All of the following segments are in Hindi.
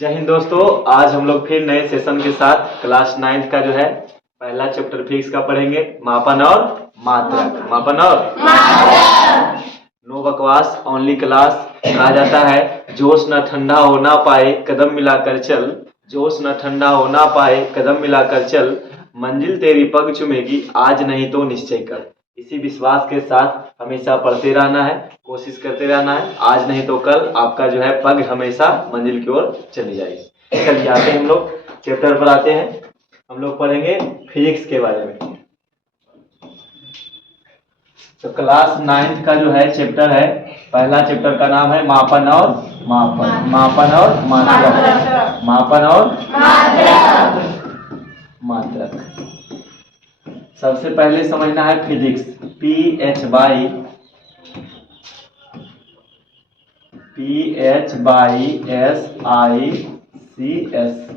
जय हिंद दोस्तों। आज हम लोग फिर नए सेशन के साथ क्लास 9th का जो है पहला चैप्टर फिजिक्स का पढ़ेंगे, मापन और मात्रक। मापन और नो बकवास, ओनली क्लास। कहा जाता है जोश न ठंडा हो ना पाए कदम मिलाकर चल, जोश न ठंडा हो ना पाए कदम मिलाकर चल, मंजिल तेरी पग चुमेगी आज नहीं तो निश्चय कर। इसी विश्वास के साथ हमेशा पढ़ते रहना है, कोशिश करते रहना है। आज नहीं तो कल आपका जो है पग हमेशा मंजिल की ओर चली जाएगी। चलिए आते हैं हम लोग चैप्टर पर आते हैं। हम लोग पढ़ेंगे फिजिक्स के बारे में। तो क्लास 9th का जो है चैप्टर है, पहला चैप्टर का नाम है मापन और मापन। मापन और मात्रक। मापन और मात्रक। सबसे पहले समझना है फिजिक्स, PHYSICS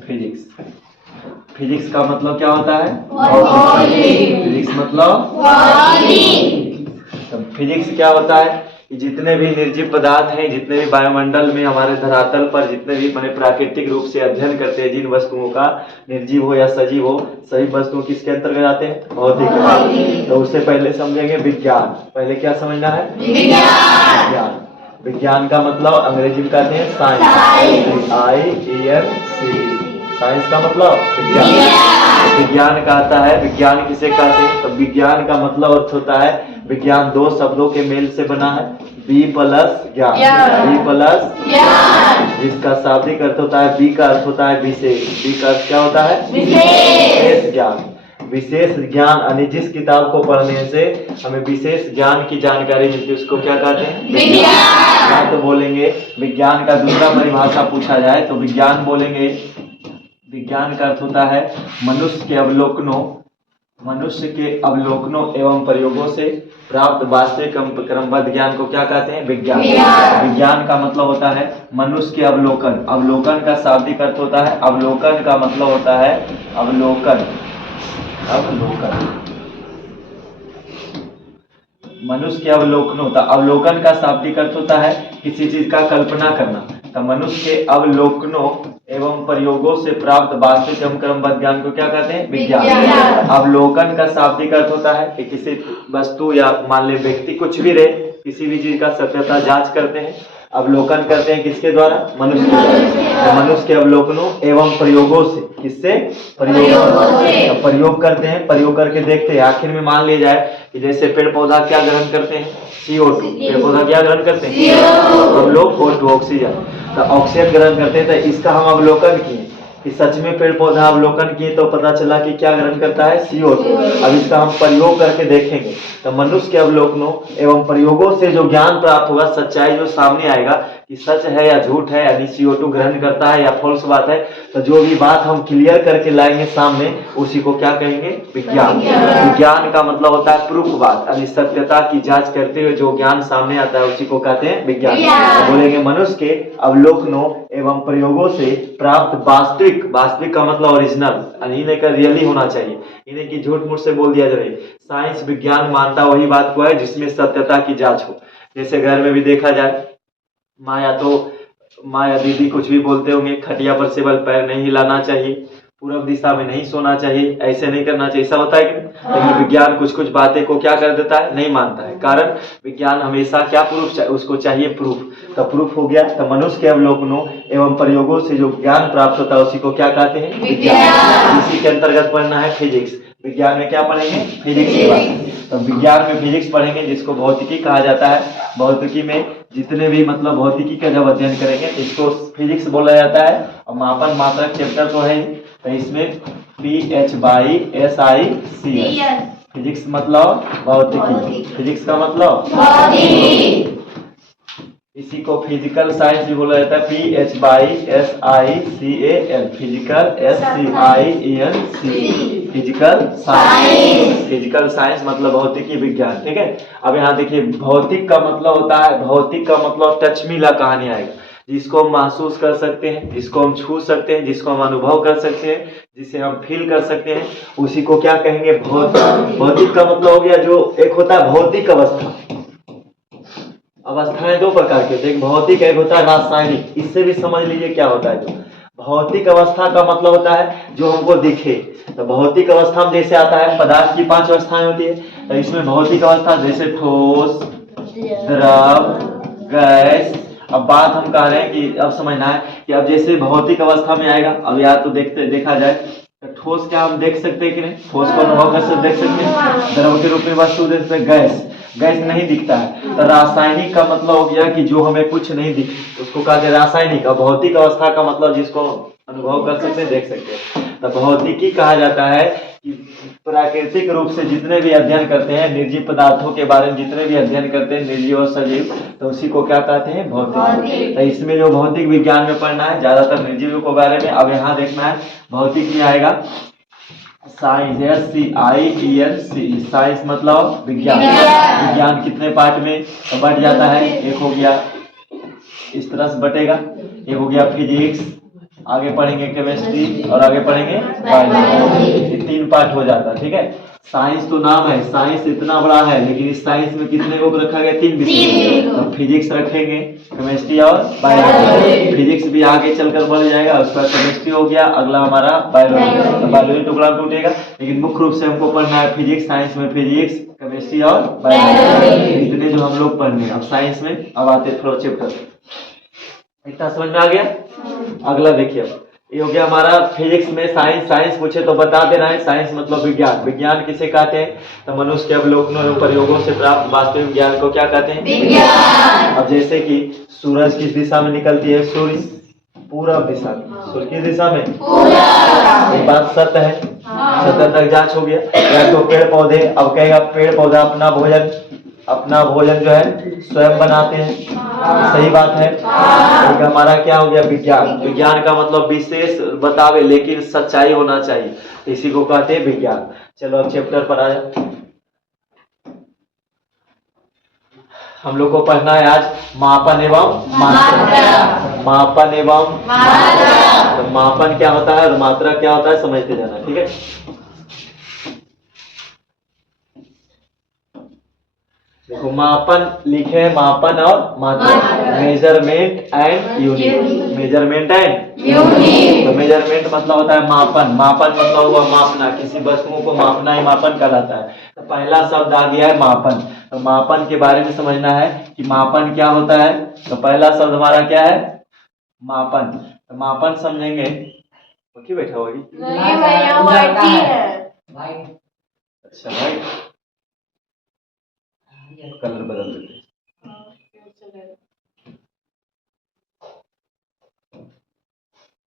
फिजिक्स। फिजिक्स का मतलब क्या होता है? फिजिक्स मतलब तो फिजिक्स क्या होता है कि जितने भी निर्जीव पदार्थ हैं, जितने भी वायुमंडल में हमारे धरातल पर जितने भी मैंने प्राकृतिक रूप से अध्ययन करते हैं, जिन वस्तुओं का निर्जीव हो या सजीव हो, सभी वस्तुओं किसके अंतर्गत आते हैं? भौतिक। तो उससे पहले समझेंगे विज्ञान। पहले क्या समझना है? विज्ञान। विज्ञान का मतलब अंग्रेजी में कहते हैं साइंस, IENC। साइंस का मतलब विज्ञान। विज्ञान कहता है, विज्ञान किसे कहते हैं? तो विज्ञान का मतलब अर्थ होता है, विज्ञान दो शब्दों के मेल से बना है, बी प्लस ज्ञान। बी प्लस जिसका शाब्दिक अर्थ होता है, बी का अर्थ होता है विशेष। बी का अर्थ क्या होता है? विशेष ज्ञान। विशेष ज्ञान यानी जिस किताब को पढ़ने से हमें विशेष ज्ञान की जानकारी मिलती है उसको क्या कहते हैं? विज्ञान। तो बोलेंगे विज्ञान का दूसरा परिभाषा पूछा जाए तो विज्ञान बोलेंगे, विज्ञान का अर्थ होता है मनुष्य के अवलोकनों एवं प्रयोगों से प्राप्त वास्तविक क्रमबद्ध ज्ञान को क्या कहते हैं? विज्ञान। विज्ञान का मतलब होता है मनुष्य के अवलोकन। अवलोकन का शाब्दिक अर्थ होता है, अवलोकन का मतलब होता है अवलोकन। मनुष्य के अवलोकन होता, अवलोकन का शाब्दिक अर्थ होता है किसी चीज का कल्पना करना। तो मनुष्य के अवलोकनों एवं प्रयोगों से प्राप्त वास्तविक एवं क्रमबद्ध ज्ञान को क्या कहते हैं? विज्ञान। अवलोकन का शाब्दिक अर्थ होता है कि किसी वस्तु या मान ले व्यक्ति कुछ भी रहे, किसी भी चीज का सत्यता जांच करते हैं, अवलोकन करते हैं किसके द्वारा? मनुष्य के द्वारा। तो मनुष्य के अवलोकनों एवं प्रयोगों से, किससे? प्रयोगों से। तो प्रयोग करते हैं, प्रयोग करके देखते हैं। आखिर में मान लिया जाए कि जैसे पेड़ पौधा क्या ग्रहण करते हैं? CO2। पेड़ पौधा क्या ग्रहण करते हैं? हम लोग O2 ऑक्सीजन। तो ऑक्सीजन ग्रहण करते हैं। तो इसका हम अवलोकन किए कि सच में पेड़ पौधा अवलोकन किए तो पता चला कि क्या ग्रहण करता है? CO2। अब इसका हम प्रयोग करके देखेंगे। तो मनुष्य के अवलोकनों एवं प्रयोगों से जो ज्ञान प्राप्त होगा, सच्चाई जो सामने आएगा कि सच है या झूठ है, यानी CO2 ग्रहण करता है या फॉल्स बात है, तो जो भी बात हम क्लियर करके लाएंगे सामने, उसी को क्या कहेंगे? विज्ञान। विज्ञान का मतलब होता है प्रूफ बात, यानी सत्यता की जांच करते हुए जो ज्ञान सामने आता है उसी को कहते हैं विज्ञान। तो बोलेंगे मनुष्य के अवलोकनों एवं प्रयोगों से प्राप्त वास्तविक का मतलब ओरिजिनल, इन्हें का रियली होना चाहिए, इन्हें की झूठ मूठ से बोल दिया जाए। साइंस विज्ञान मानता वही बात को है जिसमें सत्यता की जांच हो। जैसे घर में भी देखा जाए, माँ या दीदी कुछ भी बोलते होंगे, खटिया पर से बल पैर नहीं हिलाना चाहिए, पूर्व दिशा में नहीं सोना चाहिए, ऐसे नहीं करना चाहिए, ऐसा होता है कि नहीं? लेकिन विज्ञान कुछ बातें को क्या कर देता है? नहीं मानता है। कारण विज्ञान हमेशा क्या प्रूफ उसको चाहिए? प्रूफ। तो प्रूफ हो गया। तो मनुष्य के अवलोकनों एवं प्रयोगों से जो ज्ञान प्राप्त होता है उसी को क्या कहते हैं? विज्ञान। इसी के अंतर्गत पढ़ना है फिजिक्स। विज्ञान में क्या पढ़ेंगे? फिजिक्स के बारे में। तो विज्ञान में फिजिक्स पढ़ेंगे जिसको भौतिकी कहा जाता है। भौतिकी में जितने भी मतलब भौतिकी का जब अध्ययन करेंगे इसको फिजिक्स बोला जाता है। और मापन मात्रक चैप्टर तो है, तो इसमें PHYSICS फिजिक्स मतलब भौतिकी। फिजिक्स का मतलब भौतिकी। इसी को फिजिकल साइंस भी बोला जाता है, PHYSICAL physical, SCIENC physical science. Physical science मतलब भौतिकी विज्ञान। ठीक है। अब यहाँ देखिए भौतिक का मतलब होता है, भौतिक का मतलब टचमीला कहानी आएगा, जिसको हम महसूस कर सकते हैं, जिसको हम छू सकते हैं, जिसको हम अनुभव कर सकते हैं, जिसे हम फील कर सकते हैं, उसी को क्या कहेंगे? भौतिक। भौतिक का मतलब हो गया जो एक होता है भौतिक अवस्था। अवस्थाएं दो प्रकार के होते हैं, एक भौतिक एक होता है रासायनिक। इससे भी समझ लीजिए क्या होता है। जो भौतिक अवस्था का मतलब होता है जो हमको दिखे। तो भौतिक अवस्था में जैसे आता है पदार्थ की 5 अवस्थाएं होती है, तो इसमें भौतिक अवस्था जैसे ठोस, द्रव, गैस। अब बात हम कह रहे हैं कि अब समझना है कि अब जैसे भौतिक अवस्था में आएगा, अब या तो देखा जाए तो ठोस क्या हम देख सकते हैं कि नहीं, ठोस को अनुभव कर सकते, देख सकते हैं। द्रव के रूप में वस्तु देख सकते, गैस नहीं दिखता है। तो रासायनिक का मतलब हो गया कि जो हमें कुछ नहीं दिख, उसको कहते हैं रासायनिक। और भौतिक अवस्था का मतलब जिसको अनुभव कर सकते हैं, देख सकते हैं। तो भौतिकी कहा जाता है कि प्राकृतिक रूप से जितने भी अध्ययन करते हैं निर्जीव पदार्थों के बारे में, जितने भी अध्ययन करते हैं निर्जीव और सजीव, तो उसी को क्या कहते हैं, भौतिक। तो इसमें जो भौतिक विज्ञान में पढ़ना है ज्यादातर निर्जीव के बारे में। अब यहाँ देखना है भौतिक में आएगा साइंस, SCIENC, साइंस मतलब विज्ञान। विज्ञान कितने पार्ट में बढ़ जाता है, एक हो गया इस तरह से बटेगा, एक हो गया फिजिक्स, आगे पढ़ेंगे केमिस्ट्री और आगे पढ़ेंगे बायोलॉजी। ये 3 पार्ट हो जाता है, ठीक है। साइंस तो नाम है, साइंस इतना बड़ा है, लेकिन इस साइंस में कितने को रखा गया, 3 विषय। तो फिजिक्स रखेंगे, केमिस्ट्री और बायोलॉजी। फिजिक्स भी आगे चलकर बढ़ जाएगा, उसका केमिस्ट्री हो गया, अगला हमारा बायोलॉजी। तो बायोलॉजी टुकड़ा टूटेगा, लेकिन मुख्य रूप से हमको पढ़ना है फिजिक्स। साइंस में फिजिक्स, केमिस्ट्री और बायोलॉजी, इतने जो हम लोग पढ़ने हैं। अब साइंस में अब आते थोड़ा चैप्टर, इतना समझ में आ गया। अगला देखिए, ये हो गया हमारा फिजिक्स में साइंस पूछे तो बता देना है। साइंस मतलब विज्ञान। विज्ञान किसे कहते हैं, तो मनुष्य के अवलोकनों एवं प्रयोगों से प्राप्त वास्तविक ज्ञान को क्या कहते हैं, विज्ञान। अब जैसे कि सूरज किस दिशा में निकलती है, सूर्य पूरब दिशा में, सूर्य किस दिशा में, ये बात सत्य है, सत्य तक जांच हो गया। या तो पेड़ पौधे, अब कहेगा पेड़ पौधा अपना भोजन जो है स्वयं बनाते हैं, सही बात है। एक हमारा क्या हो गया, विज्ञान। विज्ञान का मतलब विशेष बतावे लेकिन सच्चाई होना चाहिए, इसी को कहते हैं विज्ञान। चलो अब चैप्टर पर आ जाओ। हम लोग को पढ़ना है आज मापन एवं मात्रा। मापन एवं मात्रा, तो मापन क्या होता है और मात्रा क्या होता है समझते जाना, ठीक है। देखो मापन लिखे हैं, मापन और मात्रा, measurement and unit. Measurement and unit, तो मेजरमेंट मतलब होता है मापन, मापन मतलब हुआ मापना, किसी वस्तुओं को मापना ही मापन कहलाता है। तो पहला शब्द आ गया है मापन। तो मापन के बारे में समझना है कि मापन क्या होता है। तो पहला शब्द हमारा क्या है, मापन। तो मापन समझेंगे, क्यों बैठा होगी, अच्छा भाई कलर बदल देते,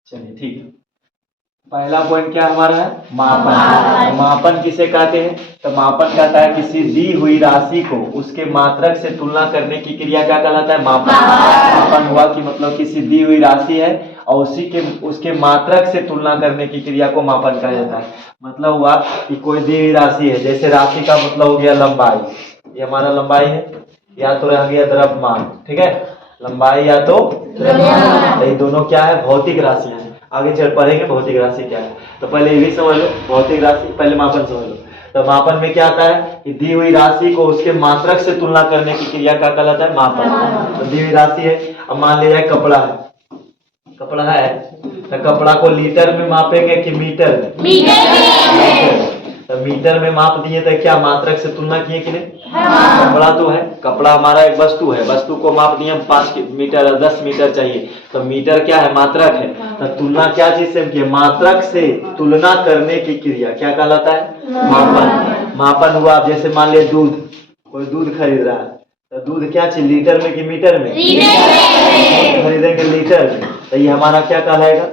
चलिए ठीक है। पहला पॉइंट क्या हमारा है, मापन। मापन किसे कहते हैं, तो मापन कहता है किसी दी हुई राशि को उसके मात्रक से तुलना करने की क्रिया क्या कहलाता है, मापन। मापन हुआ कि मतलब किसी दी हुई राशि है और उसके मात्रक से तुलना करने की क्रिया को मापन कहा जाता है। मतलब हुआ कि कोई दी हुई राशि है, जैसे राशि का मतलब हो गया लंबाई, ये हमारा लंबाई है, या तो रह गया द्रव्यमान, ठीक है, लंबाई या तो द्रव्यमान। ये दोनों क्या है, भौतिक राशियां हैं। आगे चल पढ़ेंगे भौतिक राशि क्या है। तो पहले ये भी समझ लो भौतिक राशि, पहले मापन समझ लो। तो मापन में क्या आता है कि दी हुई राशि को उसके मात्रक से तुलना करने की क्रिया क्या कहलाता है, मापन। तो दी हुई राशि है, अब मान लिया जाए कपड़ा है, कपड़ा है तो कपड़ा को लीटर में मापेंगे कि मीटर में, तो मीटर में माप दिए तो क्या मात्रक से तुलना किए कि नहीं, कपड़ा तो है, कपड़ा हमारा एक वस्तु है, वस्तु को माप दिए 5 मीटर 10 मीटर चाहिए, तो मीटर क्या है, मात्रक है। तो तुलना क्या चीज से किए, मात्रक से तुलना करने की क्रिया क्या कहलाता है, मापन। मापन हुआ जैसे मान लिया दूध, कोई दूध खरीद रहा है तो दूध क्या चीज, लीटर में कि मीटर में, खरीदेंगे लीटर में, तो ये हमारा क्या कहलाएगा,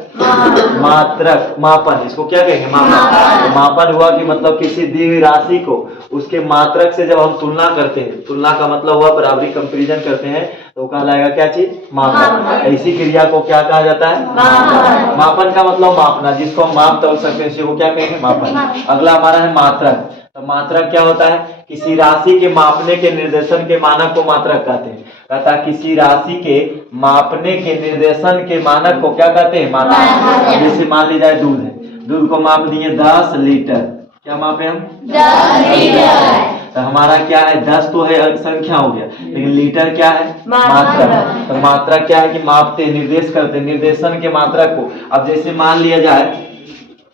मात्रक, मापन। इसको क्या कहेंगे, मापन। तो मापन हुआ कि मतलब किसी दी हुई राशि को उसके मात्रक से जब हम तुलना करते हैं, तुलना का मतलब हुआ बराबरी, कंपैरिजन करते हैं, तो कहलाएगा क्या चीज, मापन। इसी क्रिया को क्या कहा जाता है, मापन। मापन का मतलब मापना, जिसको हम माप तोल सकते हैं उसी को क्या कहेंगे, मापन। अगला हमारा है मात्रक। तो मात्रक क्या होता है, किसी राशि के मापने के निर्देशन के मानक को मात्रक कहते हैं। कहता है किसी राशि के मापने के निर्देशन के मानक को क्या कहते हैं, मात्रक। जैसे मान लीजिए दूध है, दूध को माप दिए 10 लीटर, क्या मापे हम, 10 लीटर। तो हमारा क्या है, 10 तो है संख्या हो गया, लेकिन लीटर क्या है, मात्रा। तो मात्रा क्या है कि मापते, निर्देश करते, निर्देशन के मात्रा को। अब जैसे मान लिया जाए,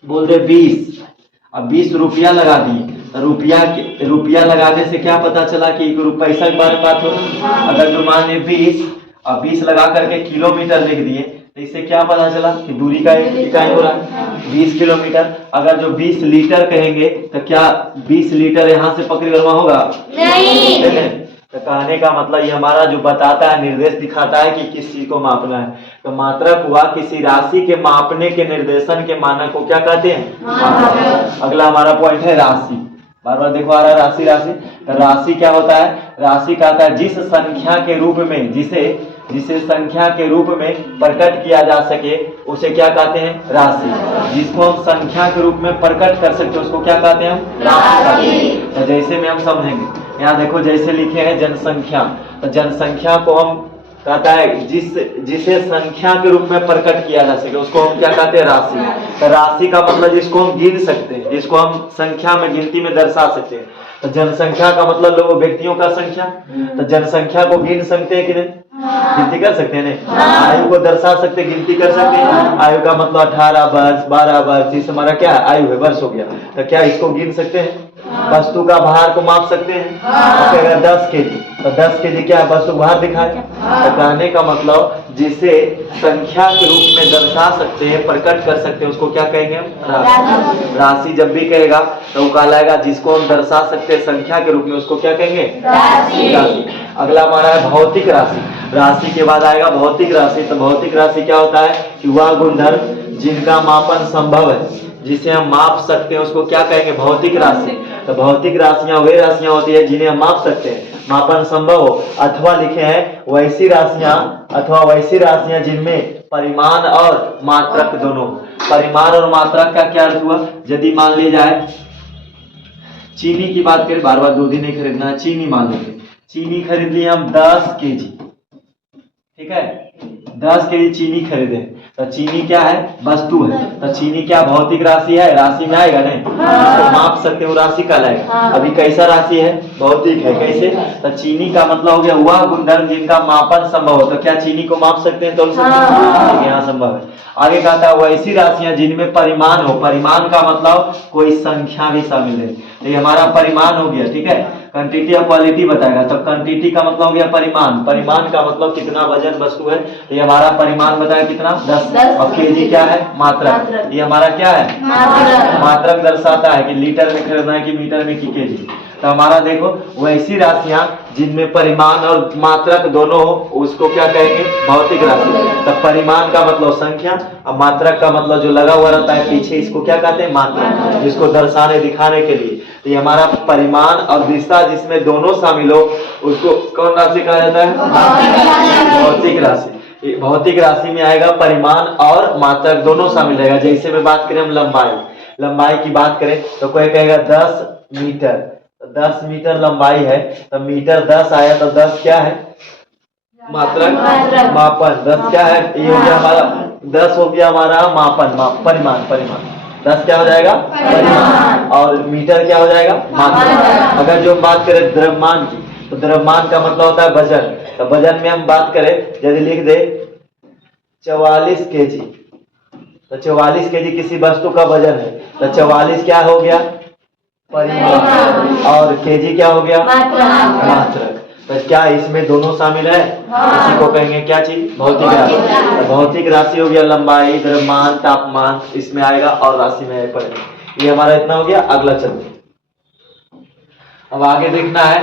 बोल दे 20, अब 20 रुपया लगा दिए, रुपया लगाने से क्या पता चला कि पैसा के बारे में बात हो रहा है। अगर जो मान ले 20 और 20 लगा करके किलोमीटर लिख दिए, तो इससे क्या पता चला कि दूरी का इकाई हो रहा है 20 किलोमीटर। अगर जो 20 लीटर कहेंगे तो क्या 20 लीटर यहाँ से पकड़ कर वहाँ होगा, नहीं। तो कहने का मतलब ये हमारा जो बताता है, निर्देश दिखाता है कि किस चीज को मापना है। तो मात्रक हुआ किसी राशि के मापने के निर्देशन के मानक को क्या कहते हैं। अगला हमारा पॉइंट है राशि। बार बार देखो आ रहा है राशि। राशि तो राशि क्या होता है, राशि कहता है जिस संख्या के रूप में, जिसे संख्या के रूप में प्रकट किया जा सके उसे क्या कहते हैं, राशि। जिसको हम संख्या के रूप में प्रकट कर सकते हैं उसको क्या कहते हैं, राशि। तो जैसे में हम समझेंगे, यहाँ देखो जैसे लिखे हैं जनसंख्या, तो जनसंख्या को हम कहता है जिसे संख्या के रूप में प्रकट किया जा सके उसको हम क्या कहते हैं, राशि। तो राशि का मतलब जिसको हम गिन सकते हैं, जिसको हम संख्या में, गिनती में दर्शा सकते हैं। तो जनसंख्या का मतलब लोग व्यक्तियों का संख्या। तो जनसंख्या को गिन सकते हैं कि नहीं, गिनती कर सकते हैं नहीं। आयु को दर्शा सकते, गिनती कर सकते हैं। आयु का मतलब 18 वर्ष, 12 वर्ष, इस हमारा क्या आयु है, वर्ष हो गया। तो क्या इसको गिन सकते हैं। वस्तु का भार को माप सकते हैं। अगर 10 केजी, तो 10 केजी क्या है, वस्तु भार दिखाए। तो कहने का मतलब जिसे संख्या के रूप में दर्शा सकते हैं, प्रकट कर सकते हैं, उसको क्या कहेंगे, राशि। राशि जब भी कहेगा तो वो कहलाएगा जिसको हम दर्शा सकते हैं संख्या के रूप में, उसको क्या कहेंगे, राशि। अगला हमारा है भौतिक राशि। राशि के बाद आएगा भौतिक राशि। तो भौतिक राशि क्या होता है कि वह गुणधर्म जिनका मापन संभव है, जिसे हम माप सकते हैं, उसको क्या कहेंगे, भौतिक राशि। तो भौतिक राशियां वे राशियां होती है जिन्हें हम माप सकते हैं, मापन संभव हो। अथवा लिखे हैं वैसी राशियां जिनमें परिमाण और मात्रक दोनों। परिमाण और मात्रक का क्या अर्थ हुआ, यदि मान ली जाए चीनी की बात करें, बार बार दूध ही नहीं खरीदना है, चीनी मान लेंगे। चीनी खरीद लिए हम 10 केजी, ठीक है, 10 केजी चीनी खरीदे। तो चीनी क्या है, वस्तु है। तो चीनी क्या भौतिक राशि है, राशि में आएगा नहीं, इसको माप सकते हो, राशि का लाएगा। अभी कैसा राशि है, भौतिक है। कैसे, तो चीनी का मतलब हो गया वह गुणधर्म जिनका मापन संभव हो। तो क्या चीनी को माप सकते हैं, तोल सकते हैं, यहाँ संभव है। आगे कहता है वैसी राशियां जिनमें परिमाण हो। परिमाण का मतलब कोई संख्या भी शामिल है। तो ये हमारा परिमाण हो गया, ठीक है। क्वांटिटी और क्वालिटी बताएगा। तो क्वांटिटी का मतलब हो गया परिमाण, परिमाण का मतलब कितना वजन वस्तु है। तो ये हमारा परिमाण बताया कितना, 10। और केजी क्या है, मात्रक। ये हमारा क्या है, मात्रक दर्शाता है कि लीटर में खरीदना है कि मीटर में कि केजी। तो हमारा देखो वैसी राशियां जिनमें परिमाण और मात्रक दोनों हो उसको क्या कहेंगे, भौतिक राशि। तो परिमाण का मतलब संख्या और मात्रक का मतलब जो लगा हुआ रहता है पीछे, इसको क्या कहते हैं, मात्रक, जिसको दर्शाने दिखाने के लिए। तो ये हमारा परिमाण और दिशा जिसमें दोनों शामिल हो उसको कौन राशि कहा जाता है, भौतिक राशि। भौतिक राशि में आएगा परिमाण और मात्रक दोनों शामिल रहेगा। जैसे में बात करें हम लंबाई की बात करें तो कोई कहेगा 10 मीटर, 10 मीटर लंबाई है। तो मीटर 10 आया तो 10 क्या है, मात्रक, मापन। 10 क्या है, ये हो गया हमारा 10 हो गया हमारा मापन, परिमाण। 10 क्या हो जाएगा, परिमाण। और मीटर क्या हो जाएगा, मात्रक। अगर जो हम बात करें द्रव्यमान की, तो द्रव्यमान का मतलब होता है वजन। तो वजन में हम बात करें, यदि लिख दे 44 केजी, तो 44 केजी किसी वस्तु का वजन है। तो 44 क्या हो गया, परिमाण, और केजी क्या हो गया, मात्रक। तो क्या इसमें दोनों शामिल है, इसी को कहेंगे क्या चीज, भौतिक राशि। तो भौतिक राशि हो गया लंबाई, द्रव्यमान, तापमान, इसमें आएगा और राशि में पड़ेगा। ये हमारा इतना हो गया। अगला चलते अब आगे देखना है।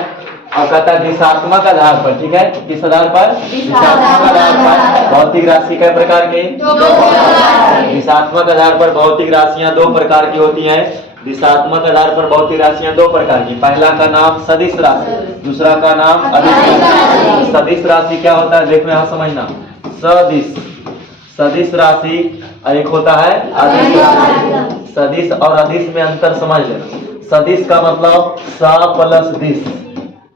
अब कहता है दिशात्मक आधार पर, ठीक है, किस आधार पर, दिशात्मक आधार पर भौतिक राशि कई प्रकार के, दिशात्मक आधार पर भौतिक राशियां 2 प्रकार की होती हैं। दिशात्मक आधार पर भौतिक राशियां 2 प्रकार की। पहला का नाम सदिश राशि, दूसरा का नाम अदिश राशि। सदिश राशि क्या होता है, देखो यहाँ समझना, सदिश राशि एक होता है अदिश राशि। सदिश और अदिश में अंतर समझ लेना। सदिश का मतलब सा प्लस दिश,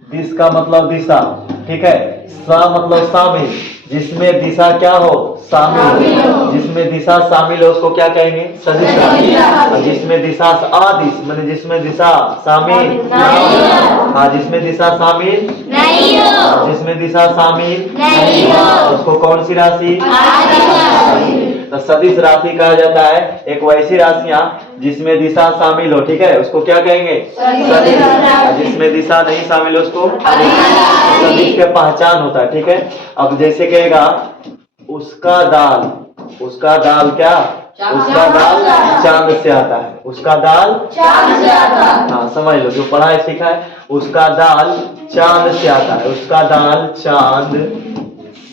दिश का मतलब दिशा, ठीक है। सा मतलब शामिल, जिसमें दिशा क्या हो, शामिल हो। जिसमें दिशा शामिल हो उसको क्या कहेंगे, सदिश राशि। और जिसमें दिशा अदिश माने जिसमें दिशा शामिल नहीं हो। हाँ, जिसमें दिशा शामिल नहीं हो, जिसमें दिशा शामिल नहीं हो उसको कौन सी राशि, तो सदिश राशि कहा जाता है। एक वैसी राशियां जिसमें दिशा शामिल हो, ठीक है, उसको क्या कहेंगे, सदिश। जिसमें दिशा नहीं शामिल हो उसको सदिश के पहचान होता है, ठीक है। अब जैसे कहेगा उसका दाल, उसका दाल क्या, उसका दाल चांद से आता है, उसका दाल चांद से आता है। हाँ समझ लो, जो पढ़ा है सीखा है, उसका दाल चांद से आता है, उसका दाल चांद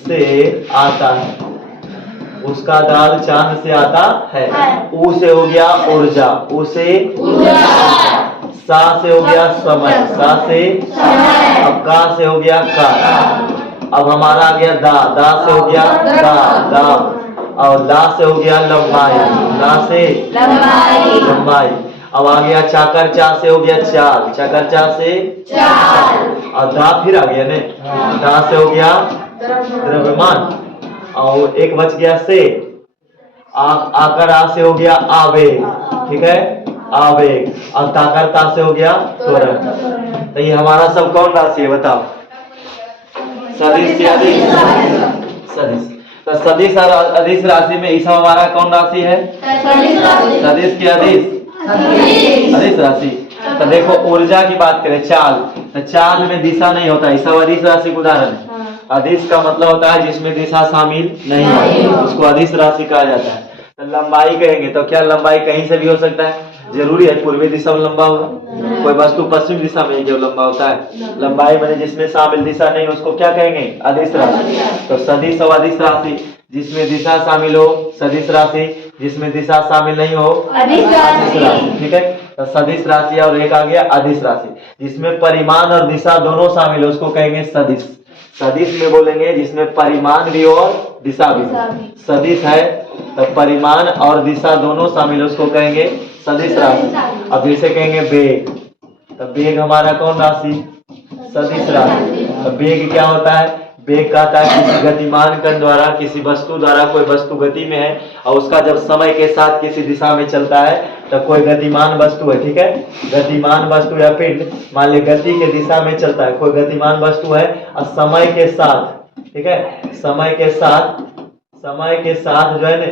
से आता है, उसका दाल चांद से आता है। ऊ से हो गया ऊर्जा, ऊ से सा से हो गया समय, सा से अब का से हो गया का। अब हमारा आ गया दा से हो गया दा, और ला से हो गया लंबाई, ला से लंबाई। अब आ गया चाकर चा से हो गया चाल, चाकर चा से चाल। और दा फिर आ गया ने, दा से हो गया द्रव्यमान, और एक बच गया से, आकर आ से हो गया आवेग, ठीक है, आवेग। और ताकर ता से हो गया त्वरण। तो ये हमारा सब कौन राशि है बताओ, सदिश की अदिश, सदिश। तो सदिश और अदिश राशि में ईसा हमारा कौन राशि है, सदिश की अदिश, अदिश राशि। तो देखो ऊर्जा की बात करें, चाल, तो चाल में दिशा नहीं होता, ईसा अदिश राशि का उदाहरण है। अदिश का मतलब होता है जिसमें दिशा शामिल नहीं है, उसको अदिश राशि कहा जाता है। तो लंबाई कहेंगे तो क्या लंबाई कहीं से भी हो सकता है, जरूरी है पूर्वी दिशा में लंबा होगा, कोई वस्तु पश्चिम दिशा में जो लंबा होता है। लंबाई मैंने जिसमें शामिल दिशा नहीं, उसको क्या कहेंगे, अदिश राशि। तो सदिश और अदिश राशि, जिसमें दिशा शामिल हो सदिश राशि, जिसमें दिशा शामिल नहीं हो अदिश राशि, ठीक है। तो सदिश राशि और एक आ गया अदिश राशि, जिसमें परिमाण और दिशा दोनों शामिल हो उसको कहेंगे सदिश। सदिश में बोलेंगे जिसमें परिमाण भी और दिशा भी। सदिश है तो परिमाण और दिशा दोनों शामिल है उसको कहेंगे सदिश राशि। अब जैसे कहेंगे वेग, तो वेग हमारा कौन राशि, सदिश राशि। तो वेग क्या होता है, वेग कहता है किसी गतिमान कण द्वारा, किसी वस्तु द्वारा, कोई वस्तु गति में है और उसका जब समय के साथ किसी दिशा में चलता है तो कोई गतिमान वस्तु है, ठीक है। गतिमान वस्तु या पिंड मान ली गति के दिशा में चलता है, कोई गतिमान वस्तु है और समय के साथ, ठीक है, समय के साथ जो है ना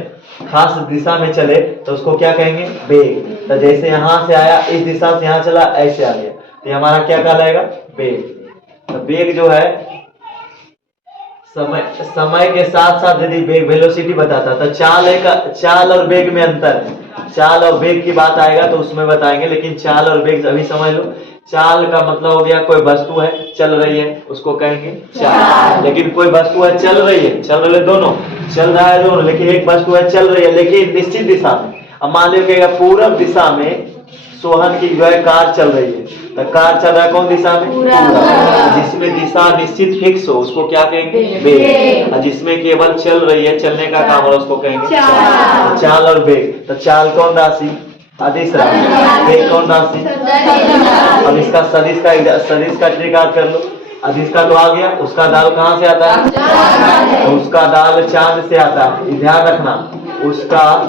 खास दिशा में चले तो उसको क्या कहेंगे, वेग। तो जैसे यहाँ से आया इस दिशा से यहाँ चला ऐसे आ गया, तो ये हमारा क्या कहलाएगा, वेग। तो वेग जो है समय के साथ साथ यदि वेग वेलोसिटी बताता, तो चाल और वेग में अंतर है। चाल और वेग की बात आएगा तो उसमें बताएंगे, लेकिन चाल और वेग अभी समझ लो। चाल का मतलब हो गया कोई वस्तु है चल रही है उसको कहेंगे चाल, लेकिन कोई वस्तु है चल रही है, चल रहे दोनों, चल रहा है दोनों, लेकिन एक वस्तु है चल रही है लेकिन निश्चित दिशा में। अब मान लीजिए पूरब दिशा में सोहन की जो है कार चल रही है, तो कार चल रहा है कौन दिशा में, पूरब। जिसमें दिशा निश्चित फिक्स हो उसको क्या कहेंगे, वेग। जिसमें केवल चल रही है, चलने का काम हो उसको कहेंगे चाल। चाल और वेग, तो चाल कौन राशि, अदिश राशि, वेग कौन राशि। अब इसका सदिश का ट्रिक कर लो। अदिश का तो आ गया, उसका दाल कहाँ से आता है, तो उसका दाल चांद से आता है, ध्यान रखना। उसका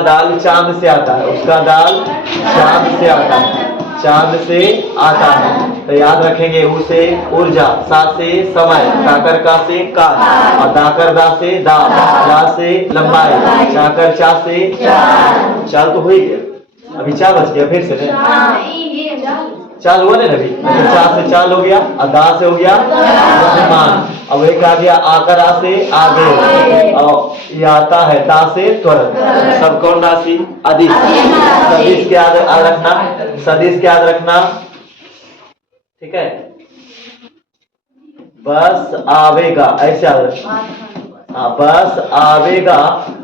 दाल चांद से आता है, उसका दाल चांद से आता है, चांद से आता है। तो याद रखेंगे उसे ऊर्जा, सा से समय, काकर का से काल, और दाकर दा से दाल, ला से लंबाई, चाकर चा से चाल तो हो ही गया, अभी चा बच गया फिर से चाल हुआ ना अभी, चा से चाल हो गया और दा से हो गया गतिमान। अब एक आ गया आकर आ से आगे, और ये आता है ता से त्वरण। सब कौन राशि, अदिश। सदिश के याद रखना, सदिश के याद रखना, ठीक है। बस आवेगा ऐसे याद रखना, हाँ बस आवेगा।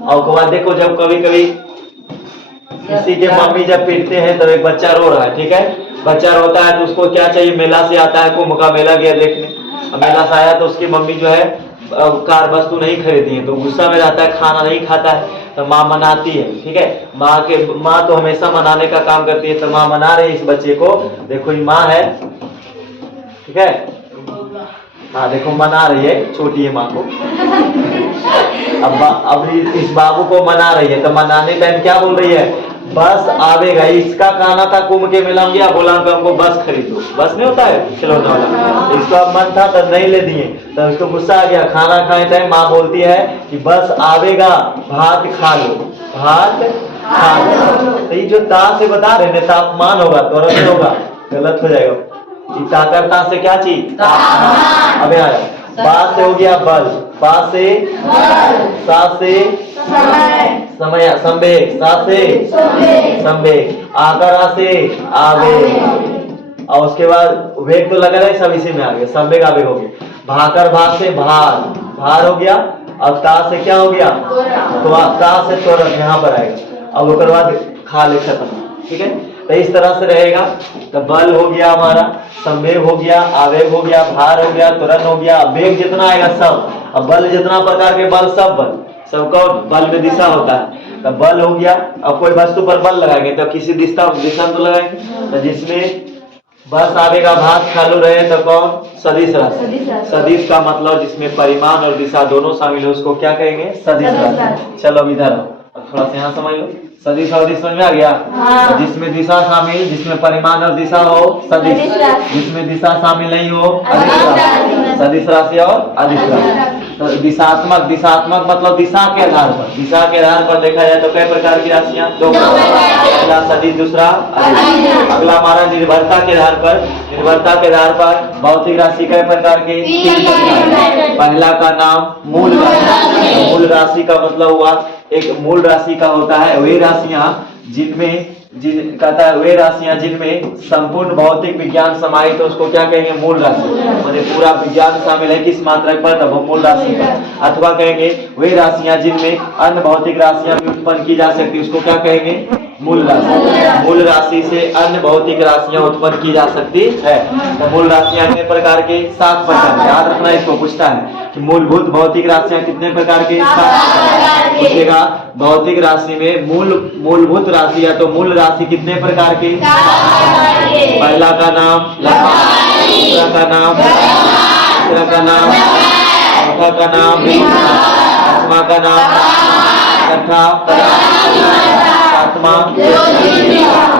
और उसके बाद देखो जब कभी कभी किसी के मम्मी जब पीटते हैं तो एक बच्चा रो रहा है, ठीक है, बच्चा रोता है तो उसको क्या चाहिए, मेला से आता है, कुंभ का मेला गया देखने, मेला से आया तो उसकी मम्मी जो है कार वस्तु नहीं खरीदी है तो गुस्सा में रहता है, खाना नहीं खाता है, तो माँ मनाती है, ठीक है। माँ तो हमेशा मनाने का काम करती है, तो माँ मना रही है इस बच्चे को, देखो ये माँ है, ठीक है, हाँ देखो मना रही है, छोटी है माँ को। अब इस बाबू को मना रही है, तो मनाने टाइम क्या बोल रही है? बस आवेगा। इसका कहना था कुंभ के मेला में गया, बोला कि हमको बस खरीदो। बस नहीं होता है खिलौना वाला, इसका मन था तो नहीं ले दिए, तो उसको गुस्सा आ गया। खाना खाए टाइम माँ बोलती है कि बस आवेगा, भात खा लो, भात खा लो। तो ये जो ता से बता रहे हैं तापमान होगा, तुरंत नहीं होगा, गलत हो जाएगा। ता करता से क्या चीज? अबे आया। बा से हो गया बल, बा से सा से समय, संवेग, सा से संवेग, आकर से आवेग। और उसके बाद वेग तो लगा है, सब इसी में आ गया, संवेग आवेग हो गया। भाकर भाग से भार, भार हो गया। अब ता से क्या हो गया? तो ता से त्वरक यहाँ पर आएगा। अब उसके बाद खा ले, खत्म। ठीक है, तो इस तरह से रहेगा। तो बल हो गया हमारा, संवेग हो गया, आवेग हो गया, भार हो गया, त्वरण हो गया, वेग जितना आएगा सब। अब बल जितना प्रकार के बल, सब बल, सबका बल में दिशा होता है। तो बल हो गया। अब कोई वस्तु पर बल लगाएंगे तो किसी दिशा में तो लगाएंगे। तो जिसमें बस आवेगा, भात खालू रहे तो कौन? सदिश राशि। सदिश का मतलब जिसमें परिमाण और दिशा दोनों शामिल है उसको क्या कहेंगे? सदिश राशि। चलो इधर आओ, अब थोड़ा सा यहाँ समझ लो। सदिश और दिशा समझ में आ गया? हाँ। जिसमें दिशा शामिल, जिसमें परिमाण और दिशा हो सदिश, जिसमें दिशा शामिल नहीं हो अदिश राशि। सदिश राशि और अदिश राशि। तो दिशात्मक, दिशात्मक मतलब दिशा के आधार पर, दिशा के आधार पर देखा जाए तो कई प्रकार की राशियां? दो। पहला सदिश, दूसरा अदिश। अगला हमारा निर्भरता के आधार पर, निर्भरता के आधार पर भौतिक राशि कई प्रकार के? तीन प्रकार। पहला का नाम मूल राशि। मूल राशि का मतलब हुआ, एक मूल राशि का होता है वे राशियां जिनमें कहता है वे राशियां जिनमें संपूर्ण भौतिक विज्ञान समाहित तो उसको क्या कहेंगे? मूल राशि। माने पूरा विज्ञान शामिल है किस मात्रक पर? तब वो मूल राशि पर। अथवा कहेंगे वे राशियां जिनमें अन्य भौतिक राशियां भी उत्पन्न की जा सकती है, उसको क्या कहेंगे? मूल राशि। मूल राशि से अन्य भौतिक राशियां उत्पन्न की जा सकती है। तो मूल राशियां कितने प्रकार के? 7 प्रकार। याद रखना, इसको पूछता है कि मूलभूत भौतिक राशियां कितने प्रकार के? 7। पूछेगा भौतिक राशि में मूलभूत राशि या तो मूल राशि कितने प्रकार की? पहला का नाम लंबाई, दूसरा का नाम, तीसरा का नाम, चौथा का नाम, पांचवा का नाम, छठा, सातवां।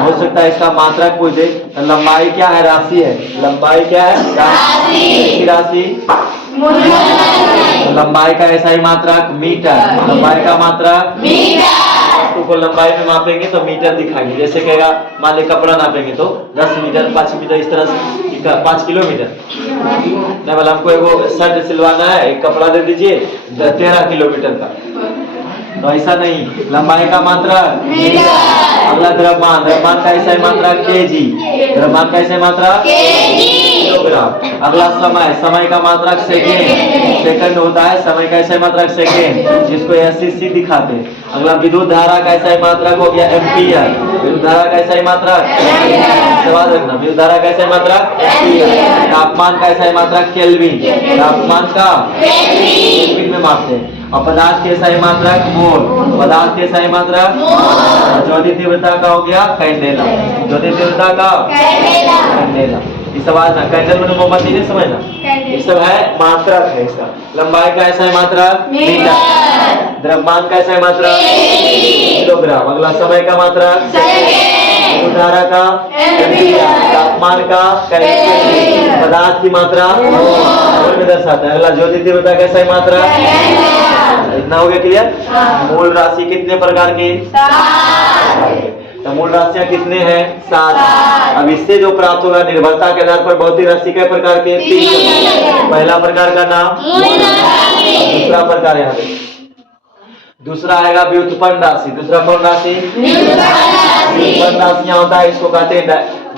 हो सकता है इसका मात्रक पूछ दे। लंबाई क्या है? राशि है। लंबाई क्या है? राशि। राशि लंबाई का ऐसा ही मात्रक मीटर। लंबाई का मात्रक मीटर। को लंबाई में मापेंगे तो मीटर दिखाएंगे। जैसे कहेगा मान ले कपड़ा नापेंगे तो 10 मीटर, 5 मीटर, इस तरह से 5 किलोमीटर। नहीं बोला हमको एगो शर्ट सिलवाना है, एक कपड़ा दे दीजिए 13 किलोमीटर का, तो ऐसा नहीं। लंबाई का मात्रक मीटर। अगला द्रव्यमान, द्रव्यमान का ऐसा ही मात्रक केजी। द्रव्यमान का ऐसा ही मात्रक किलोग्राम। अगला समय, समय का मात्रक सेकेंड। सेकंड होता है, समय का ऐसा ही मात्रक सेकेंड, जिसको एससी दिखाते हैं। अगला विद्युत धारा का ऐसा ही मात्रक हो गया एम्पियर। विद्युत धारा का ऐसा ही मात्रक, सवाल रखना, विद्युत धारा का ऐसा ही मात्रक एम्पियर। तापमान का ऐसा ही मात्रक केल्विन। तापमान का केल्विन में मापते हैं। और पदार्थ के सही मात्रक मोल। पदार्थ के सही मात्रक ज्योति तीव्रता का हो गया कैंडेला। ज्योति तीव्रता का कैंडेला। ये सवाल ना कैंडल में मोमबत्ती नहीं समझना, ये सब है मात्रक है इसका। लंबाई का ऐसा ही मात्रक मीटर। द्रव्यमान का ऐसा ही मात्रक किलोग्राम। अगला समय का मात्रक सेकंड। धारा का एम्पियर। तापमान का केल्विन। पदार्थ की मात्रा मोल में दर्शाता है। अगला ज्योति तीव्रता का ऐसा ही मात्रक। इतना हो गया क्लियर? मूल राशि कितने प्रकार की? 7। तो मूल राशियां कितने हैं? 7। अब इससे जो प्राप्त होगा निर्भरता के आधार पर भौतिक राशि के प्रकार के 3। पहला प्रकार का नाम, दूसरा प्रकार यहाँ पे दूसरा आएगा व्युत्पन्न राशि। दूसरा कौन राशि? व्युत्पन्न राशियां होता है, इसको कहते हैं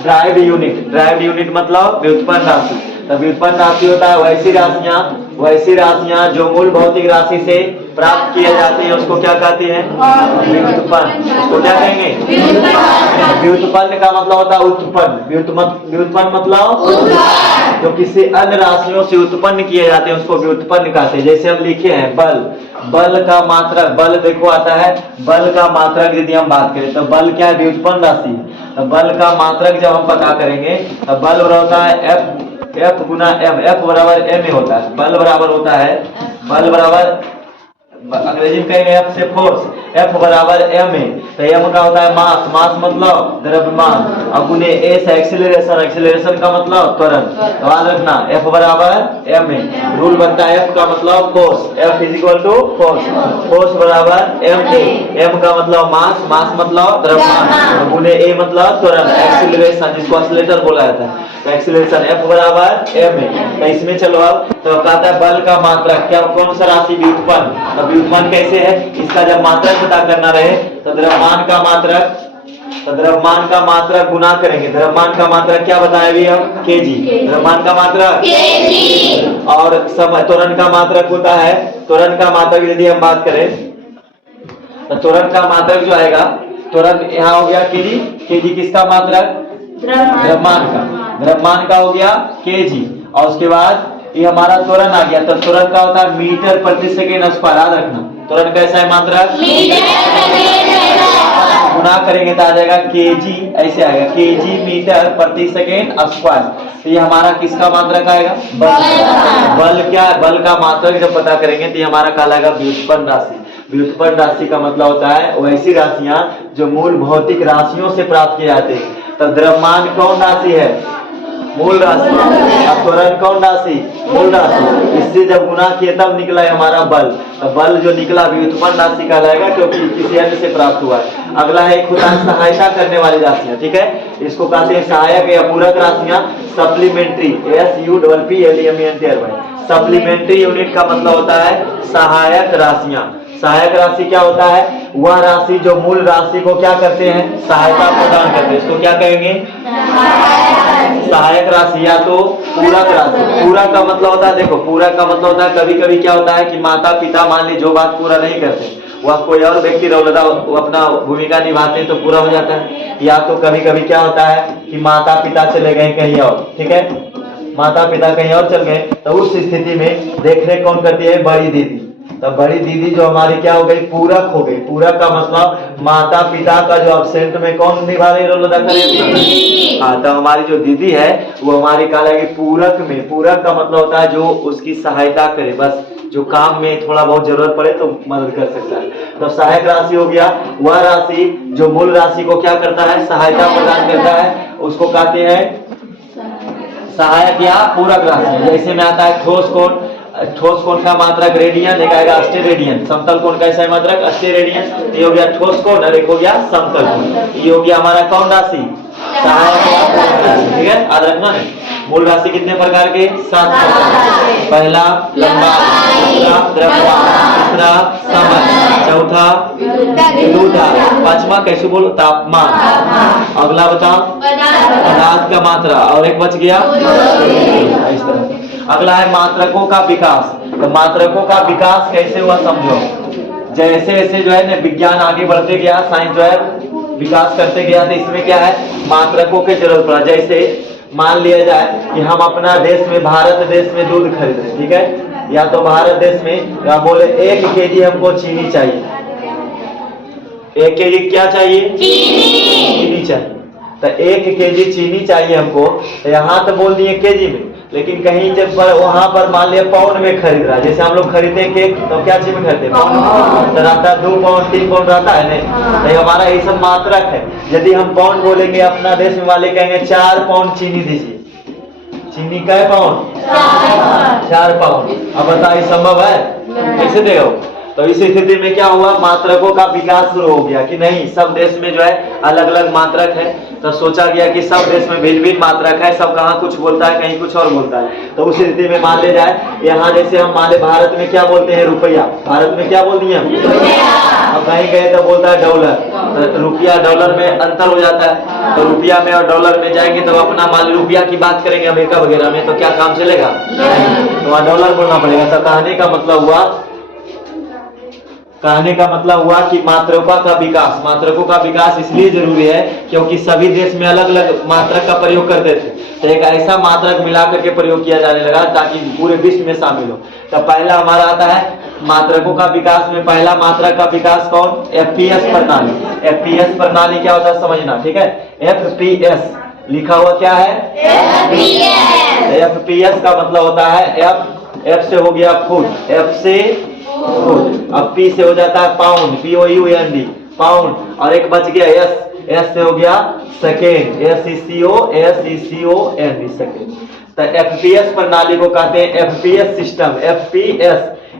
ड्राइव्ड यूनिट। ड्राइव्ड यूनिट मतलब व्युत्पन्न राशि। तो व्युत्पन्न राशि होता है वैसी राशियां जो मूल भौतिक राशि से प्राप्त किए जाते हैं, उसको क्या कहते हैं? व्युत्पन्न। उसको क्या कहेंगे? व्युत्पन्न का मतलब होता है उत्पन्न। व्युत्पन्न मतलब जो किसी अन्य राशियों से उत्पन्न किए जाते हैं उसको व्युत्पन्न कहते हैं। जैसे हम लिखे हैं बल, बल का मात्रक, बल देखो आता है, बल का मात्रक यदि हम बात करें तो बल क्या है? व्युत्पन्न राशि। तो बल का मात्रक जब हम पता करेंगे तो बल होता है F F गुना M, F बराबर M होता है, बल बराबर होता है, बल बराबर अंग्रेजी में कहेंगे F से फोर्स, F बराबर M है, तो M का होता है मास, मास मतलब द्रव्यमान, और गुने A से एक्सीलरेशन, एक्सीलरेशन का मतलब त्वरण। तो याद रखना F बराबर M है, रूल बनता है F का मतलब force, F is equal to force, force बराबर M, M का मतलब मास, मास मतलब द्रव्यमान, गुने A मतलब त्वरण, एक्सीलरेशन जिसको एक्सीलरेटर बोला जाता है, तो एक्सीलरेशन F बराबर M है। तो इसमें चलो अब तो कहता है बल का मात्रक, क्या कौन सा राशि व्युत्पन्न, तो व्युत्पन्न कैसे है, इसका जब मात्रक पता करना रहे तो द्रव्यमान का मात्रक, तो द्रव्यमान का मात्रक गुना करेंगे, द्रव्यमान का मात्रक क्या बताया अभी हम, केजी, द्रव्यमान का मात्रक केजी, और समय त्वरण का मात्रक होता है, त्वरण का मात्रक यदि हम बात करें तो त्वरण का मात्रक जो आएगा, त्वरण यहाँ हो गया केजी, केजी किसका मात्रक, द्रव्यमान का, द्रव्यमान का हो गया केजी, और उसके बाद ये हमारा त्वरण आ गया, तो त्वरण का होता है मीटर प्रति सेकेंड स्क्वायर, याद रखना त्वरण कैसा है मात्रक, गुना करेंगे तो आ जाएगा केजी, ऐसे आएगा केजी मीटर प्रति सेकेंड स्क्वायर, तो ये हमारा किसका मात्रक आएगा, बल, बल क्या है, बल का मात्रक जब पता करेंगे तो ये हमारा कहलाएगा व्युत्पन्न राशि। व्युत्पन्न राशि का मतलब होता है वैसी राशियां जो मूल भौतिक राशियों से प्राप्त किए जाते हैं। तो द्रव्यमान कौन राशि है, मूल राशि, और त्वरण कौन राशि, मूल राशि, इससे जब गुना किए तब निकला है हमारा बल, तो बल जो निकला व्युत्पन्न राशि कहलाएगा क्योंकि किसी अन्य से प्राप्त हुआ है। अगला है एक होता है सहायता करने वाली राशियां, ठीक है, इसको कहते हैं सहायक या पूरक राशियां, सप्लीमेंट्री, SUPPLEMENTRY, सप्लीमेंट्री यूनिट का मतलब होता है सहायक राशियां। सहायक राशि क्या होता है, वह राशि जो मूल राशि को क्या करते हैं, सहायता प्रदान करते हैं, इसको क्या कहेंगे, सहायक राशि या तो पूरक राशि। पूरक का मतलब होता है, देखो पूरक का मतलब होता है कभी कभी क्या होता है कि माता पिता मान ली जो बात पूरा नहीं करते, वह कोई और व्यक्ति वो अपना भूमिका निभाते हैं तो पूरा हो जाता है। या तो कभी कभी क्या होता है कि माता पिता चले गए कहीं और, ठीक है, माता पिता कहीं और चल गए, तो उस स्थिति में देखरेख कौन करती है, बड़ी दीदी। तो बड़ी दीदी जो हमारी क्या हो गई, पूरक हो गई। पूरक का मतलब माता पिता का जो अब्सेंट में कौन निभा रही रोल अदा करेगी, हाँ, तो हमारी जो दीदी है वो हमारी कहलाएगी पूरक में। पूरक का मतलब होता है जो उसकी सहायता करे, बस जो काम में थोड़ा बहुत जरूरत पड़े तो मदद कर सकता है। तो सहायक राशि हो गया वह राशि जो मूल राशि को क्या करता है, सहायता प्रदान करता है, उसको कहते हैं सहायक या पूरक राशि। जैसे में आता है ठोस कोण, ठोस कोण का मात्रक रेडियन, एक आएगा अस्टेरेडियन। समतल कोण का ऐसा मात्रक अस्टेरेडियन। ये हो गया ठोस कोण और एक हो गया समतल कोण। ये हो गया हमारा कौन राशि, सहायक या पूरक राशि, ठीक है, याद रखना है। मूल राशि कितने प्रकार के, 7 प्रकार। पहला लंबाई, दूसरा द्रव्यमान, तीसरा समय, चौथा विद्युता, पांचवा कैसे बोलो तापमान, अगला बताओ पदार्थ का मात्रा, और एक बच गया इस तरह। अगला है मात्रकों का विकास। तो मात्रकों का विकास कैसे हुआ समझो। जैसे जैसे जो है ना विज्ञान आगे बढ़ते गया, साइंस जो है विकास करते गया, तो इसमें क्या है मात्रकों की जरूरत पड़ा। जैसे मान लिया जाए कि हम अपना देश में, भारत देश में दूध खरीद रहे, ठीक है, या तो भारत देश में या बोले 1 केजी हमको चीनी चाहिए, 1 केजी क्या चाहिए, चीनी चाहिए। तो 1 केजी चीनी चाहिए हमको, तो यहाँ तो बोल दिए केजी में, लेकिन कहीं जब वहां पर मान लिया पाउंड में खरीद रहा है। जैसे हम लोग खरीदते केक तो क्या चीज में खरीदते हैं, पाउंड, तो रहता है 2 पाउंड 3 पाउंड रहता है नहीं, तो हमारा ये सब मात्रक है। यदि हम पाउंड बोलेंगे, अपना देश में वाले कहेंगे 4 पाउंड चीनी दीजिए, चीनी का पाउंड 4 पाउंड। अब बताइए संभव है, कैसे देगा? तो इस स्थिति में क्या हुआ, मात्रकों का विकास शुरू हो गया कि नहीं, सब देश में जो है अलग अलग मात्रक है। तो सोचा गया कि सब देश में भिन्न भिन्न मात्रक है, सब कहाँ कुछ बोलता है, कहीं कुछ और बोलता है। तो उस स्थिति में मान ले जाए, यहाँ जैसे हम मान ले भारत में क्या बोलते हैं, रुपया, भारत में क्या बोल दिए हम, अब कहीं गए तो बोलता है डॉलर, तो रुपया डॉलर में अंतर हो जाता है। तो रुपया में और डॉलर में जाएंगे तो अपना मान ली रुपया की बात करेंगे अमेरिका वगैरह में, तो क्या काम चलेगा, तो वहाँ डॉलर बोलना पड़ेगा। तो कहने का मतलब हुआ, कहने का मतलब हुआ कि मात्रकों का विकास, मात्रकों का विकास इसलिए जरूरी है क्योंकि सभी देश में अलग अलग मात्रक का प्रयोग करते थे। तो एक ऐसा मात्रक मिला करके प्रयोग किया जाने लगा ताकि पूरे विश्व में शामिल हो। तो पहला हमारा आता है मात्रकों का विकास में, पहला मात्रक का विकास कौन, FPS प्रणाली। FPS प्रणाली क्या होता है समझना, ठीक है। FPS लिखा हुआ क्या है? FPS का मतलब होता है एफ से हो गया फुट, एफ से फुट, अब पी से हो जाता है पाउंड, POUND पाउंड, और एक बच गया एस से हो गया सेकेंड, SECOND सेकेंड। तो FPS प्रणाली को कहते हैं FPS सिस्टम,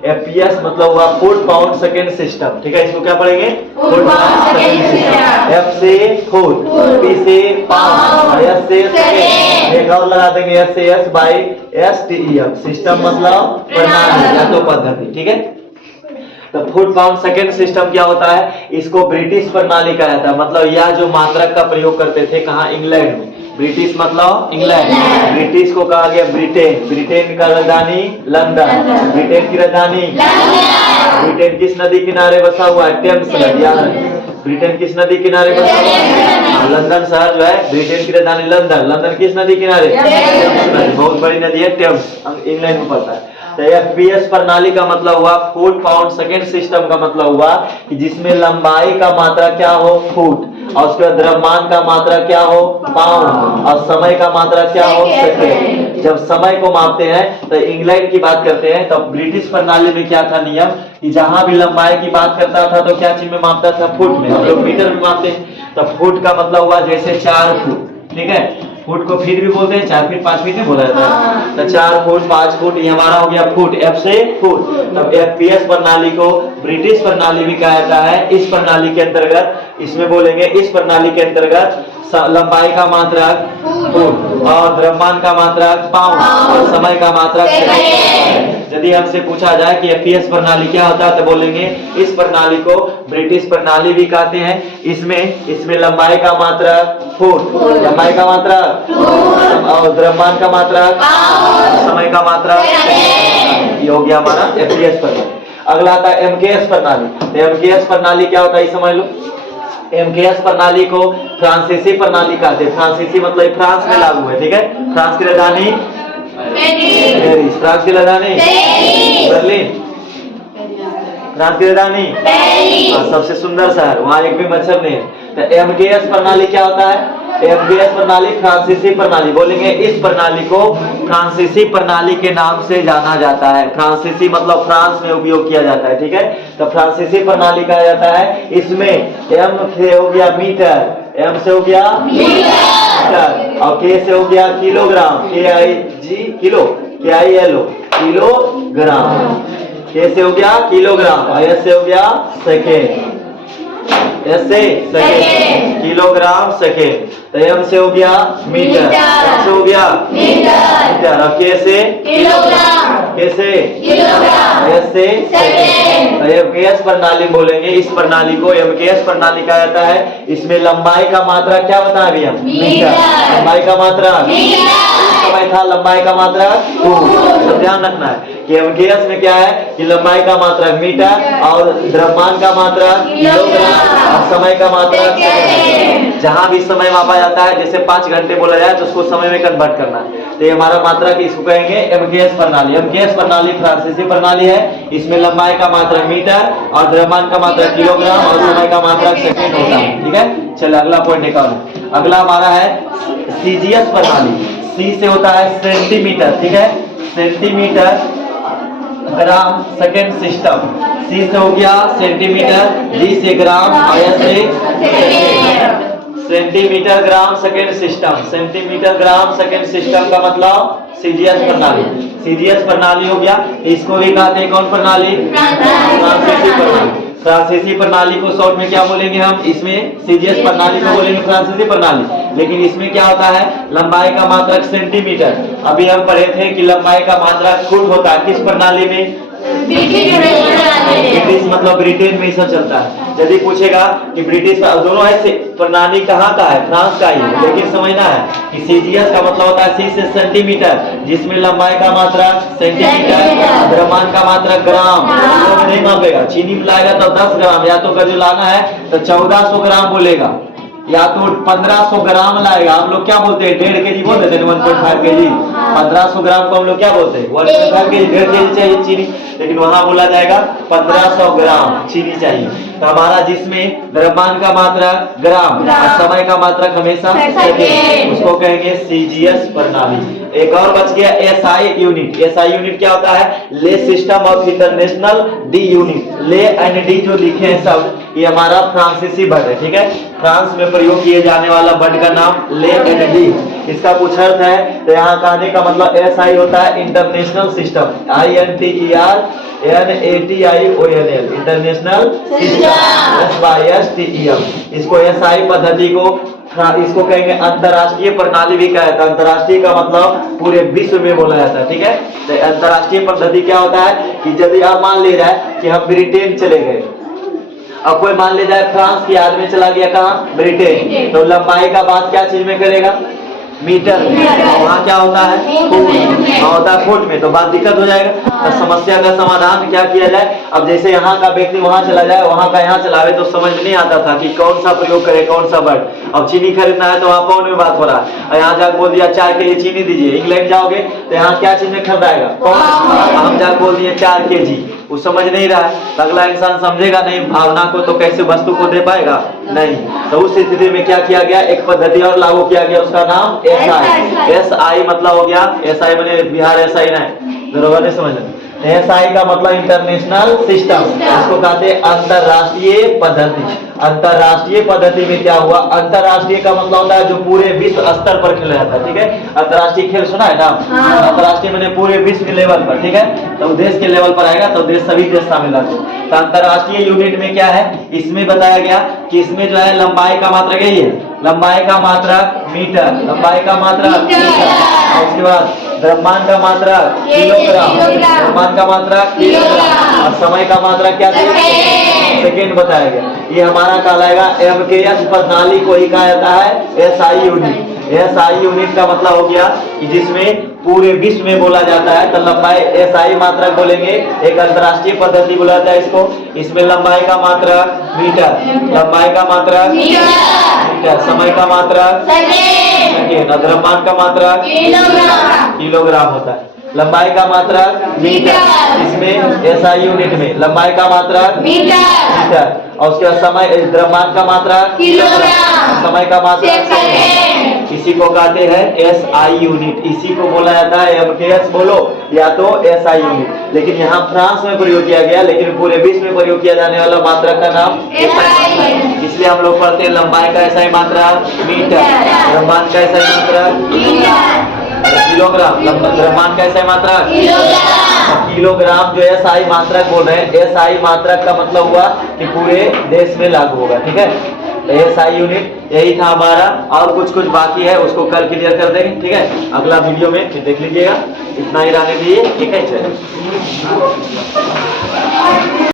FPS मतलब हुआ फुट पाउंड सेकेंड सिस्टम, ठीक है। इसको क्या पढ़ेंगे? Foot pound second system. F से फुट, P से पाउंड और S से सेकेंड, एक और लगा देंगे SCS/STEM, सिस्टम मतलब प्रणाली या तो पद्धति, ठीक है। तो फुट पाउंड सेकेंड सिस्टम क्या होता है? इसको ब्रिटिश प्रणाली कहा जाता है, मतलब यह जो मात्रक का प्रयोग करते थे कहाँ? इंग्लैंड में। ब्रिटिश मतलब इंग्लैंड, ब्रिटिश को कहा गया ब्रिटेन, ब्रिटेन का राजधानी लंदन, ब्रिटेन की राजधानी, ब्रिटेन किस नदी किनारे बसा हुआ है? टेम्स नदी। ब्रिटेन किस नदी किनारे बसा हुआ है? लंदन शहर जो है ब्रिटेन की राजधानी लंदन, लंदन किस नदी किनारे? टेम्स नदी, बहुत बड़ी नदी है टेम्स, इंग्लैंड में पड़ता है। तो FPS प्रणाली का मतलब हुआ फुट पाउंड सेकेंड सिस्टम का मतलब हुआ कि जिसमें लंबाई का मात्रा क्या हो? फुट, और उसके बाद द्रव्यमान का मात्रा क्या हो? पाउंड, और समय का मात्रा क्या हो? सेकेंड। जब समय को मापते हैं तो इंग्लैंड की बात करते हैं, तब ब्रिटिश प्रणाली में क्या था नियम कि जहां भी लंबाई की बात करता था तो क्या चीज में मापता था? फुट में। हम लोग मीटर में मापते हैं, तो फुट का मतलब हुआ जैसे 4 फुट, ठीक है। फुट को फीट भी बोलते हैं, 4 फीट 5 फीट नहीं बोला जाता है, तो 4 फुट 5 फुट ये हमारा हो गया फुट, F से फुट। तब FPS प्रणाली को ब्रिटिश प्रणाली भी कहा जाता है। इस प्रणाली के अंतर्गत इसमें बोलेंगे, इस प्रणाली के अंतर्गत लंबाई का मात्रक फुट और द्रव्यमान का मात्रक पाउंड और समय का मात्रक सेकंड। यदि हमसे पूछा जाए कि FPS प्रणाली क्या होता है तो बोलेंगे इस प्रणाली को ब्रिटिश प्रणाली भी कहते हैं। इसमें लंबाई का मात्रक फुट, लंबाई का मात्रक और द्रव्यमान का मात्रक, समय का मात्रक, ये हो गया हमारा FPS प्रणाली। अगला आता है MKS प्रणाली। MKS प्रणाली क्या होता है समझ लो। MKS प्रणाली को फ्रांसीसी प्रणाली कहते हैं। फ्रांसीसी मतलब फ्रांस में लागू है, ठीक है। फ्रांस की राजधानी पेरिस, फ्रांस की राजधानी बर्लिन, फ्रांस की राजधानी सबसे सुंदर शहर, वहाँ एक भी मच्छर नहीं है। तो MKS प्रणाली क्या होता है? MKS प्रणाली फ्रांसीसी प्रणाली, बोलेंगे इस प्रणाली को फ्रांसीसी प्रणाली के नाम से जाना जाता है। फ्रांसीसी मतलब फ्रांस में उपयोग किया जाता है, ठीक है। तो फ्रांसीसी प्रणाली कहा जाता है। इसमें M से हो गया मीटर, M से हो गया मीटर, और K से हो गया kilogram, KIG kilo, KILO kilogram, K से हो गया किलोग्राम, और S से हो गया सेकेंड, S से सेकेंड, किलोग्राम सेकेंड। तो M से हो गया मीटर, M से हो गया मीटर, और K से किलोग्राम, K से किलोग्राम, S से सेकेंड। तो MKS प्रणाली बोलेंगे, इस प्रणाली को MKS प्रणाली कहा जाता है। इसमें लंबाई का मात्रा क्या बताया अभी हम? मीटर, लंबाई का मात्रा समय था, लंबाई का मात्रा फुट। ध्यान रखना है कि MKS में क्या है कि लंबाई का मात्रा मीटर और द्रव्यमान का मात्रा किलोग्राम और समय का मात्रा सेकंड। जहां भी समय मापा जाता है, जैसे 5 घंटे बोला जाए तो उसको समय में कन्वर्ट करना है। तो ये हमारा मात्रा की इसको कहेंगे MKS प्रणाली। MKS प्रणाली फ्रांसीसी प्रणाली है। इसमें लंबाई का मात्रा मीटर और द्रव्यमान का मात्रा किलोग्राम और समय का मात्रा सेकंड होता है, ठीक है। चलो अगला पॉइंट निकालो। अगला हमारा है CGS प्रणाली। C से होता है सेंटीमीटर, ठीक है। Centimetre gram second system. C से हो गया सेंटीमीटर, G से ग्राम, S से centimetre gram second system. Centimetre gram second system का मतलब CGS प्रणाली। CGS प्रणाली हो गया। इसको भी कहते हैं कौन प्रणाली? फ्रांसीसी प्रणाली। फ्रांसीसी प्रणाली को शॉर्ट में क्या बोलेंगे हम? इसमें CGS प्रणाली को बोलेंगे फ्रांसीसी प्रणाली। लेकिन इसमें क्या होता है? लंबाई का मात्रक सेंटीमीटर। अभी हम पढ़े थे कि लंबाई का मात्रक फुट होता है। किस प्रणाली में? ब्रिटिश मतलब ब्रिटेन में ही सब चलता है। यदि पूछेगा कि ब्रिटिश दोनों ऐसे प्रणाली कहाँ का है? फ्रांस का ही है। लेकिन समझना है कि CGS का मतलब होता है C से सेंटीमीटर, जिसमें लंबाई का मात्रा सेंटीमीटर, द्रव्यमान का मात्रा ग्राम। किलो में नहीं मापेगा। चीनी मिलाएगा तो 10 ग्राम, या तो जो लाना है तो 1400 ग्राम बोलेगा, या तो 1500 ग्राम लाएगा। हम लोग क्या बोलते हैं? 1.5 kg बोलते थे, 1.5 kg। 1500 ग्राम को हम लोग क्या बोलते हैं? 1.5 kg, 1.5 kg चाहिए चीनी। लेकिन वहां बोला जाएगा 1500 ग्राम चीनी चाहिए। तो हमारा जिसमें द्रव्यमान का मात्रक ग्राम और समय का मात्रक हमेशा सेकेंड, उसको कहेंगे सीजीएस प्रणाली। एक और बच गया एसआई यूनिट। एसआई यूनिट क्या होता है? ले system of international D unit. ले एंड डी जो लिखे हैं सब, ये हमारा फ्रांसीसी वर्ड है, ठीक है। फ्रांस में प्रयोग किए जाने वाला वर्ड का नाम ले एंड डी। इसका कुछ अर्थ है, तो यहाँ कहने का मतलब एसआई होता है international system, INTERNATIONL, international system, SYSTEM। इसको एसआई पद्धति को इसको कहेंगे अंतरराष्ट्रीय प्रणाली भी कहा जाता है। अंतरराष्ट्रीय का मतलब पूरे विश्व में बोला जाता है, ठीक है। तो अंतरराष्ट्रीय पद्धति क्या होता है कि यदि आप मान ले रहा है कि हम ब्रिटेन चले गए, अब कोई मान ले जाए फ्रांस की आदमी चला गया कहाँ? ब्रिटेन, तो लंबाई का बात क्या चीज में करेगा? मीटर में। वहाँ क्या होता है? फुट होता है, फुट में, तो बात दिक्कत हो जाएगा। तो समस्या का समाधान क्या किया जाए? अब जैसे यहाँ का व्यक्ति वहाँ चला जाए, वहाँ का यहाँ चलावे, तो समझ में नहीं आता था कि कौन सा प्रयोग करे, कौन सा वर्ड। अब चीनी खरीदना है तो वहाँ पाउंड में बात हो रहा है, और यहाँ जाकर बोल दिया 4 kg चीनी दीजिए। इंग्लैंड जाओगे तो यहाँ क्या चीज में खरीदाएगा? पाउंड। हम जाकर बोल दिए 4 kg, वो समझ नहीं रहा है, तो अगला इंसान समझेगा नहीं भावना को, तो कैसे वस्तु को दे पाएगा? नहीं। तो उस स्थिति में क्या किया गया? एक पद्धति और लागू किया गया, उसका नाम एसआई। एसआई मतलब हो गया, एसआई मैंने बिहार एसआई नहीं, बरोबर नहीं समझ। एसआई का मतलब इंटरनेशनल सिस्टम, इसको कहते हैं अंतरराष्ट्रीय पद्धति। अंतरराष्ट्रीय पद्धति में क्या हुआ? अंतरराष्ट्रीय का मतलब होता है जो पूरे विश्व स्तर पर खेला जाता है, ठीक है। अंतरराष्ट्रीय खेल सुना है ना? अंतरराष्ट्रीय मैंने पूरे विश्व के लेवल पर, ठीक है। तो देश के लेवल पर आएगा, तो देश सभी देश शामिल आते हैं। तो अंतरराष्ट्रीय यूनिट में क्या है? इसमें बताया गया कि इसमें जो है लंबाई का मात्रक यही है, लंबाई का मात्रक मीटर, लंबाई का मात्रक मीटर, और उसके बाद द्रव्यमान का मात्रक किलोग्राम, द्रव्यमान का मात्रक किलोग्राम, और समय का मात्रक क्या सेकेंड बताया गया। ये हमारा कहलाएगा एमकेएस प्रणाली को ही कहा जाता है एसआई यूनिट। एसआई यूनिट का मतलब हो गया कि जिसमें पूरे विश्व में बोला जाता है, तो लंबाई एसआई मात्रक बोलेंगे। एक अंतरराष्ट्रीय पद्धति बोला जाता है इसको, इसमें लंबाई का मात्रक मीटर, लंबाई का मात्रक मीटर, समय का मात्रक सेकेंड, द्रव्यमान का मात्रक किलोग्राम होता है। लंबाई का मात्रक मीटर, इसमें एसआई यूनिट में लंबाई का मात्रक मीटर, और उसके बाद समय द्रव्यमान का मात्रक किलोग्राम, समय का मात्रक सेकंड। इसी को कहते हैं एसआई यूनिट। इसी को बोला जाता है एमकेएस बोलो या तो एसआई यूनिट। लेकिन यहाँ फ्रांस में प्रयोग किया गया, लेकिन पूरे विश्व में प्रयोग किया जाने वाला मात्रक का नाम एसआई। इसलिए हम लोग पढ़ते हैं लंबाई का एसआई मात्रक मीटर, द्रव्यमान का एसआई मात्रक किलोग्राम, द्रव्यमान का एसआई मात्रक किलोग्राम। जो एसआई मात्रक बोल रहे हैं, एसआई मात्रक का मतलब हुआ कि पूरे देश में लागू होगा, ठीक है। तो एसआई यूनिट यही था हमारा, और कुछ बाकी है, उसको कल क्लियर कर देंगे, ठीक है। अगला वीडियो में फिर देख लीजिएगा। इतना ही रहने दीजिए, ठीक है।